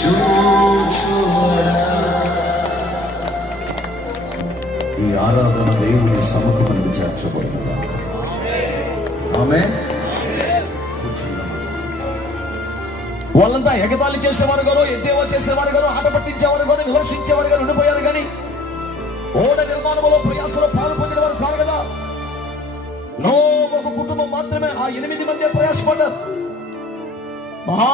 ఈ ఆరాధన దేవుని సముఖమునకు చేర్చబడినదాకా. ఆమేన్. వాళ్ళంతా ఎగతాళి చేసేవారు గారు, ఎద్దేవా చేసేవారు గారు, ఆట పట్టించేవారు గారు, విమర్శించేవారు గారు ఉండిపోయారు. కానీ ఓడ నిర్మాణంలో ప్రయాసలో పాలు పొందిన వారు కాదు కదా. నోవహు కుటుంబం మాత్రమే ఆ 8 మంది ప్రయాసపడ్డారు.